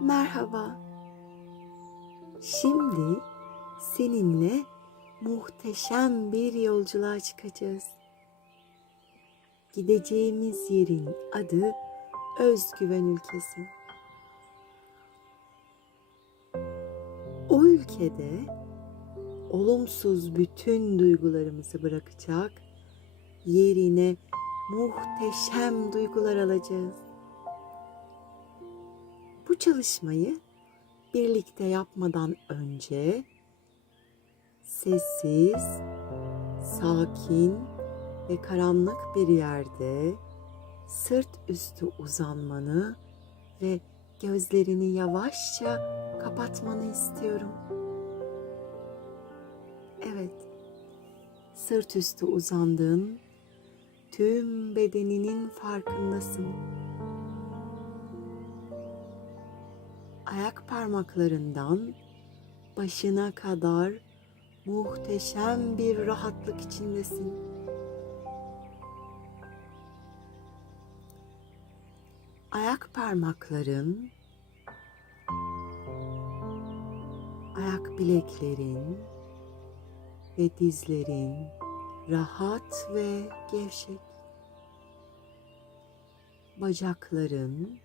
Merhaba. Şimdi seninle muhteşem bir yolculuğa çıkacağız. Gideceğimiz yerin adı Özgüven Ülkesi. O ülkede olumsuz bütün duygularımızı bırakacak, yerine muhteşem duygular alacağız. Bu çalışmayı birlikte yapmadan önce sessiz, sakin ve karanlık bir yerde sırt üstü uzanmanı ve gözlerini yavaşça kapatmanı istiyorum. Evet. Sırt üstü uzandın. Tüm bedeninin farkındasın. Ayak parmaklarından başına kadar muhteşem bir rahatlık içindesin. Ayak parmakların, ayak bileklerin ve dizlerin rahat ve gevşek. Bacakların,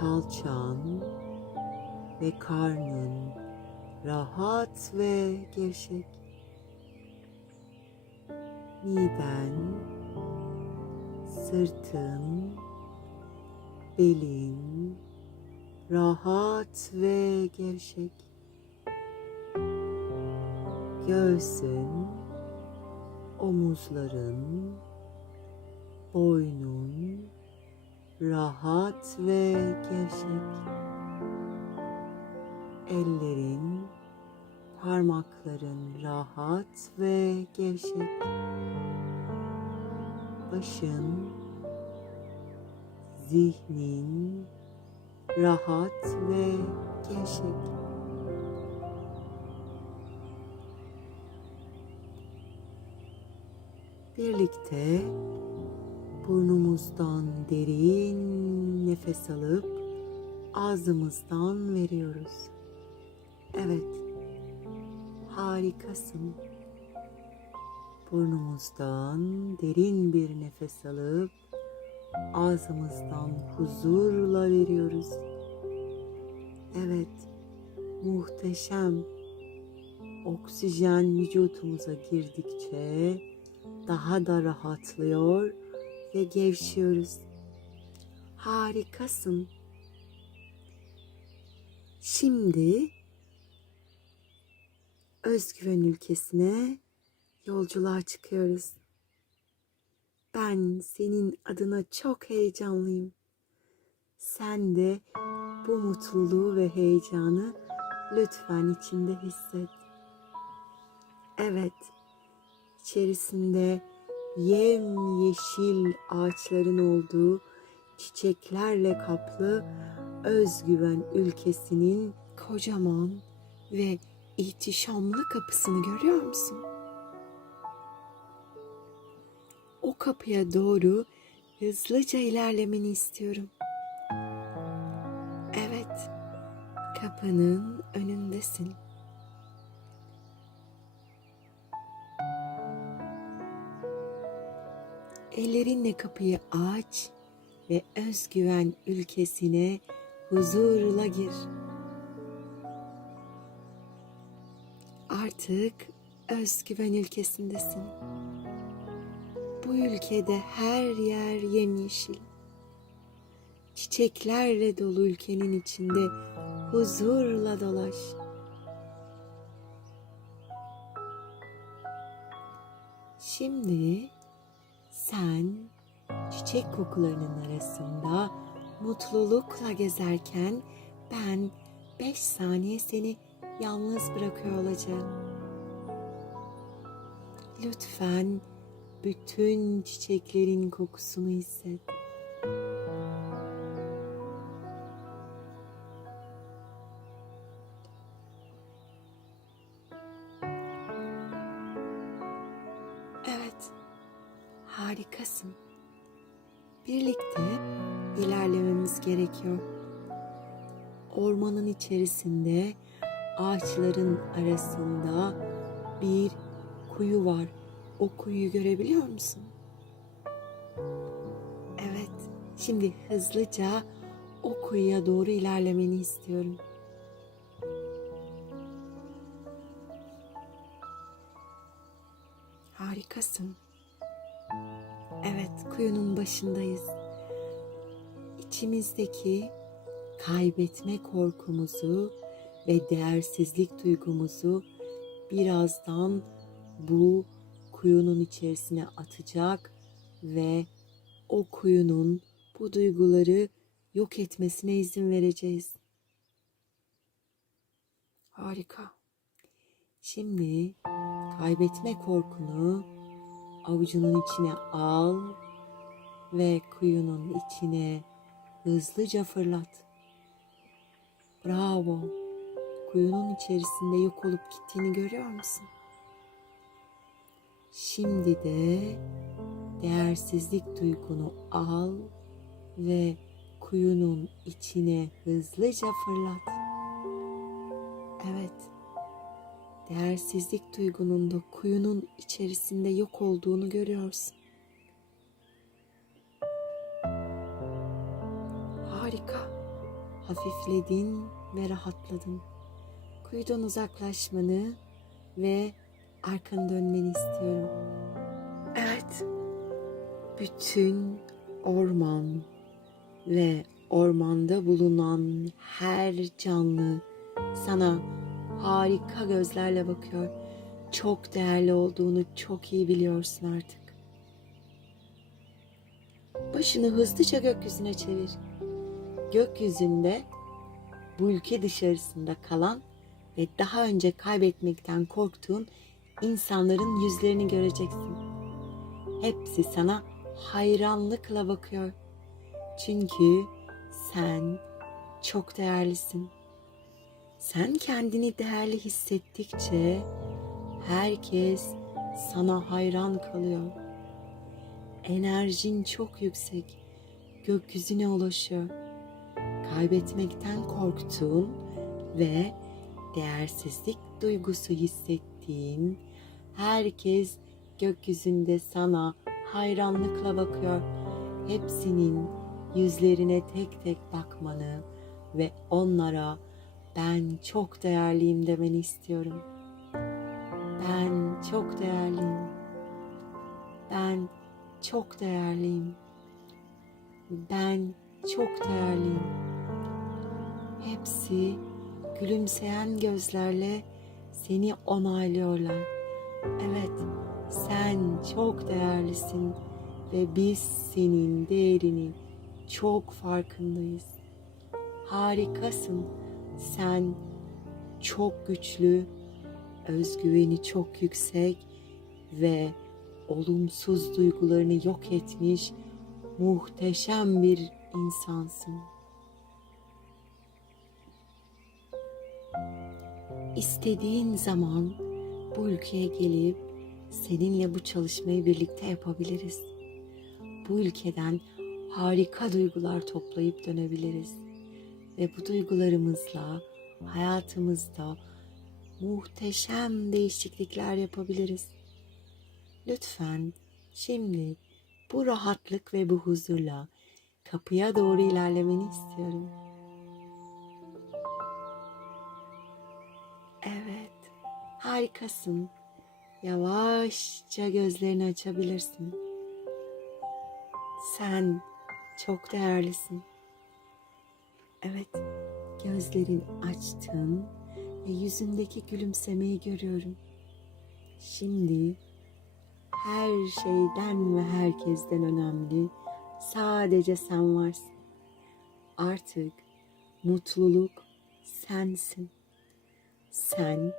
kalçan ve karnın rahat ve gevşek. Miden, sırtın, belin rahat ve gevşek. Göğsün, omuzların, boynun, rahat ve gevşek. Ellerin, parmakların rahat ve gevşek. Başın, zihnin rahat ve gevşek. Birlikte burnumuzdan derin nefes alıp ağzımızdan veriyoruz. Evet, harikasın. Burnumuzdan derin bir nefes alıp ağzımızdan huzurla veriyoruz. Evet, muhteşem. Oksijen vücutumuza girdikçe daha da rahatlıyor ve gevşiyoruz. Harikasın. Şimdi özgüven ülkesine yolculuğa çıkıyoruz. Ben senin adına çok heyecanlıyım. Sen de bu mutluluğu ve heyecanı lütfen içinde hisset. Evet, içerisinde yem yeşil ağaçların olduğu çiçeklerle kaplı özgüven ülkesinin kocaman ve ihtişamlı kapısını görüyor musun? O kapıya doğru hızlıca ilerlemeni istiyorum. Evet, kapının önündesin. Ellerinle kapıyı aç ve özgüven ülkesine huzurla gir. Artık özgüven ülkesindesin. Bu ülkede her yer yemyeşil. Çiçeklerle dolu ülkenin içinde huzurla dolaş. Şimdi sen çiçek kokularının arasında mutlulukla gezerken ben beş saniye seni yalnız bırakıyor olacağım. Lütfen bütün çiçeklerin kokusunu hisset. Evet, harikasın. Birlikte ilerlememiz gerekiyor. ormanın içerisinde ağaçların arasında bir kuyu var. O kuyuyu görebiliyor musun? Evet. Şimdi hızlıca o kuyuya doğru ilerlemeni istiyorum. Harikasın. Evet, kuyunun başındayız. İçimizdeki kaybetme korkumuzu ve değersizlik duygumuzu birazdan bu kuyunun içerisine atacak ve o kuyunun bu duyguları yok etmesine izin vereceğiz. Harika. Şimdi kaybetme korkunu avucunun içine al ve kuyunun içine hızlıca fırlat. Bravo. Kuyunun içerisinde yok olup gittiğini görüyor musun? Şimdi de değersizlik duygunu al ve kuyunun içine hızlıca fırlat. Evet. Değersizlik duygunun da kuyunun içerisinde yok olduğunu görüyorsun. Harika. Hafifledin ve rahatladın. Kuyudan uzaklaşmanı ve arkanı dönmeni istiyorum. Evet. Bütün orman ve ormanda bulunan her canlı sana harika gözlerle bakıyor. Çok değerli olduğunu çok iyi biliyorsun artık. Başını hızlıca gökyüzüne çevir. Gökyüzünde bu ülke dışarısında kalan ve daha önce kaybetmekten korktuğun insanların yüzlerini göreceksin. Hepsi sana hayranlıkla bakıyor. Çünkü sen çok değerlisin. Sen kendini değerli hissettikçe herkes sana hayran kalıyor. Enerjin çok yüksek. Gökyüzüne ulaşıyor. Kaybetmekten korktuğun ve değersizlik duygusu hissettiğin herkes gökyüzünde sana hayranlıkla bakıyor. Hepsinin yüzlerine tek tek bakmanı ve onlara ben çok değerliyim demeni istiyorum. Ben çok değerliyim. Ben çok değerliyim. Ben çok değerliyim. Hepsi gülümseyen gözlerle seni onaylıyorlar. Evet, sen çok değerlisin ve biz senin değerini çok farkındayız. Harikasın. Sen çok güçlü, özgüveni çok yüksek ve olumsuz duygularını yok etmiş muhteşem bir insansın. İstediğin zaman bu ülkeye gelip seninle bu çalışmayı birlikte yapabiliriz. Bu ülkeden harika duygular toplayıp dönebiliriz. Ve bu duygularımızla hayatımızda muhteşem değişiklikler yapabiliriz. Lütfen şimdi bu rahatlık ve bu huzurla kapıya doğru ilerlemeni istiyorum. Evet, harikasın. Yavaşça gözlerini açabilirsin. Sen çok değerlisin. Evet, gözlerin açtın ve yüzündeki gülümsemeyi görüyorum. Şimdi her şeyden ve herkesten önemli sadece sen varsın. Artık mutluluk sensin. Sen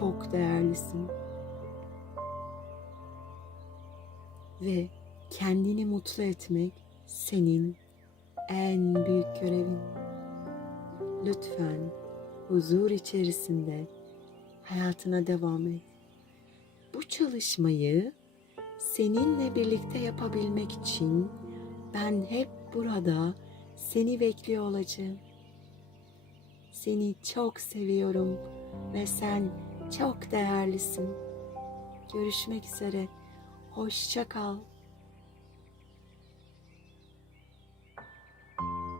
çok değerlisin. Ve kendini mutlu etmek senin en büyük görevin. Lütfen huzur içerisinde hayatına devam et. Bu çalışmayı seninle birlikte yapabilmek için ben hep burada seni bekliyor olacağım. Seni çok seviyorum ve sen çok değerlisin. Görüşmek üzere. Hoşça kal.